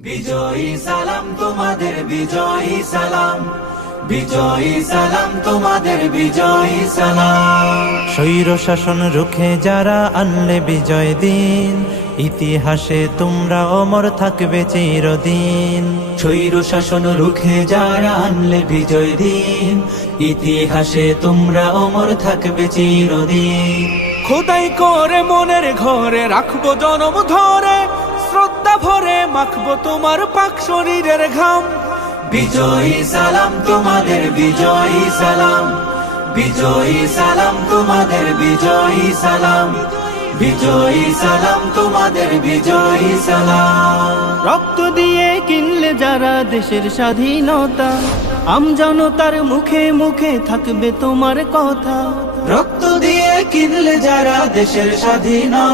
বিজয়ী সালাম তোমাদের, বিজয়ী সালাম, বিজয়ী সালাম তোমাদের, বিজয়ী সালাম। স্বৈর শাসন রুখে যারা আনলে বিজয় দিন, ইতিহাসে তোমরা অমর থাকবে চিরদিন। স্বৈর শাসন রুখে যারা আনলে বিজয় দিন, ইতিহাসে তোমরা অমর থাকবে চিরদিন। খোদাই করে মনের ঘরে রাখবো জনম ধরে, শ্রদ্ধা ভরে মাখবো তোমার পাক শরীরের ঘাম। বিজয়ী সালাম তোমাদের, বিজয়ী সালাম, বিজয়ী সালাম তোমাদের, বিজয়ী সালাম, বিজয়ী সালাম তোমাদের, বিজয়ী সালাম। রক্ত দিয়ে কিনলে যারা দেশের স্বাধীনতা, আমজনতার মুখে মুখে থাকবে তোমার কথা। রক্ত দিয়ে কিনলে যারা দেশের স্বাধীনতা,